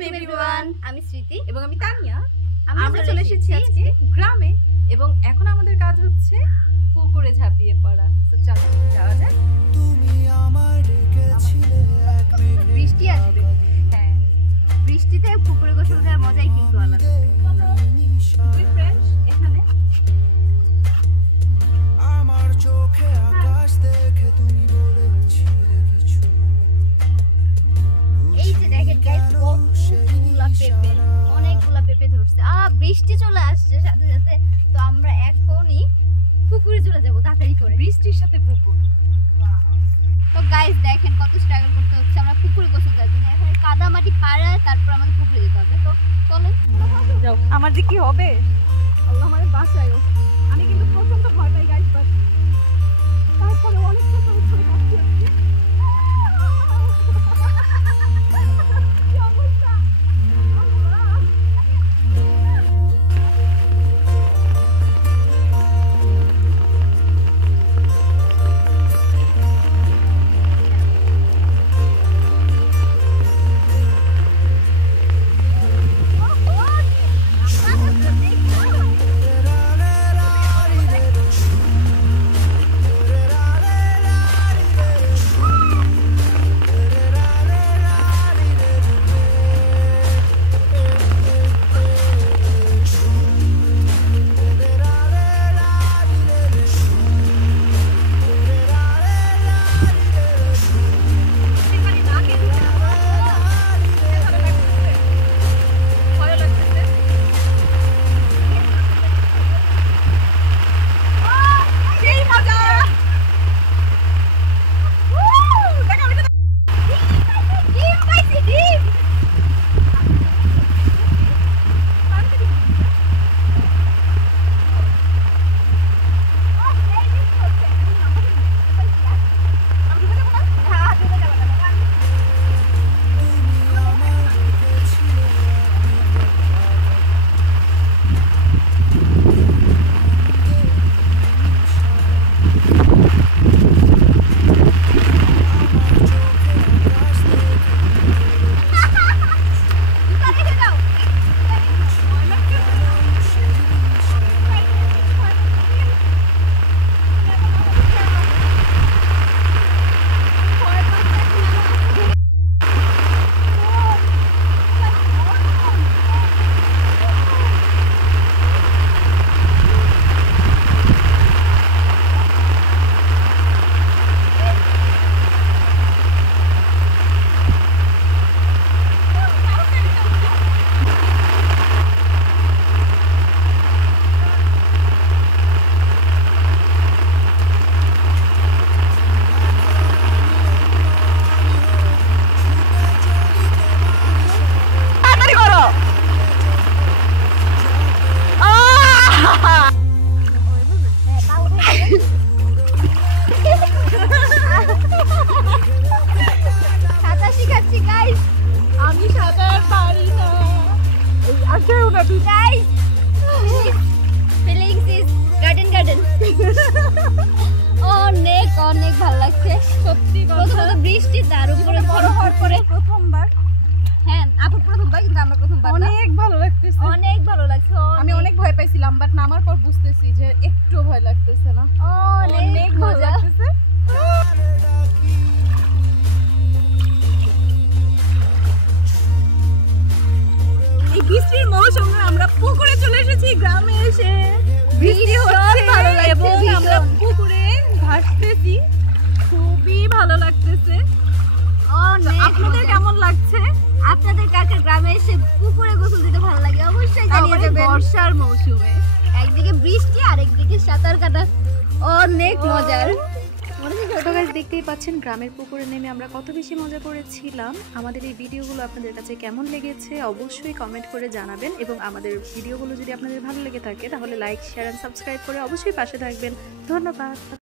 আসসালামু আলাইকুম এভরিওয়ান, আমি স্মৃতি এবং আমি তানিয়া। আমরা চলে এসেছি আজকে গ্রামে এবং এখন আমাদের কাজ হচ্ছে পুকুরে ঝাঁপিয়ে পড়া। তো চলো যাওয়া যাক। বৃষ্টি আসবে, হ্যাঁ বৃষ্টিতে পুকুরে গোসল দেওয়ার মজাই কিন্তু আলাদা। দুই ফ্রেন্ডস এখানে আমার চোখে আকাশ দেখে তুমি বলেছিলে কিছু। এই যে দেখেন গাইস, কতগুলা পেঁপে, অনেকগুলা পেঁপে ধরছে। বৃষ্টি চলে আসছে সাথে সাথে, তো আমরা এখনই পুকুরে চলে যাবো তাড়াতাড়ি করে। বৃষ্টির সাথে পুকুর। তো গাইস দেখেন কত স্ট্রাগল করতে হচ্ছে, আমরা পুকুরে গোসল দেওয়ার জন্য। এখানে কাদা মাটি পাড়ায় তারপর আমাদের পুকুরে যেতে হবে। তো চলেন যাও। আমার যে কি হবে, আল্লাহ আমাদের বাঁচায়ও। আমি কিন্তু প্রচন্ড ভয় পাই গাইস, বাট তারপরে অনেক কিছু করে কাটতে হচ্ছে। কি অবস্থা! আল্লাহ! সাঁতার শিখাচ্ছি গাইস, আমি সাঁতার পারি না। আসেও না তুই। গাইস ফিলিংস ইজ গার্ডেন অনেক অনেক ভালো লাগছে সত্যি কথা। প্রথমত বৃষ্টি, তার উপরে বড় হওয়ার পরে প্রথমবার। হ্যাঁ আপু প্রথমবার, কিন্তু আমরা প্রথমবার না। অনেক ভালো লাগতেছে। অনেক ভালো লাগছে। আমি অনেক ভয় পাইছিলাম, বাট নামার পর বুঝতেছি যে একটু ভয় লাগতেছে না। অনেক ভালো মজা। লাগতেছে। এই বৃষ্টির মৌসুমে আমরা পুকুরে চলে এসেছি, গ্রামে এসে বৃষ্টি হচ্ছে ভালো লাগছে, এবং আমরা ভীষণ। পুকুরে ভাসতেছি। খুবই ভালো লাগতেছে। আপনাদের কেমন লাগছে? আপনাদের কার কার গ্রামে এসে পুকুরে গোসল দিতে ভালো লাগে অবশ্যই জানিয়ে দেবেন। বর্ষার মৌসুমে একদিকে বৃষ্টি আর একদিকে সাঁতার কাটা, অনেক মজার। তো গাইস দেখতেই পাচ্ছেন গ্রামের পুকুরে নেমে আমরা কত বেশি মজা করেছিলাম। আমাদের এই ভিডিওগুলো আপনাদের কাছে কেমন লেগেছে অবশ্যই কমেন্ট করে জানাবেন, এবং আমাদের ভিডিওগুলো যদি আপনাদের ভালো লেগে থাকে তাহলে লাইক, শেয়ার এন্ড সাবস্ক্রাইব করে অবশ্যই পাশে থাকবেন। ধন্যবাদ।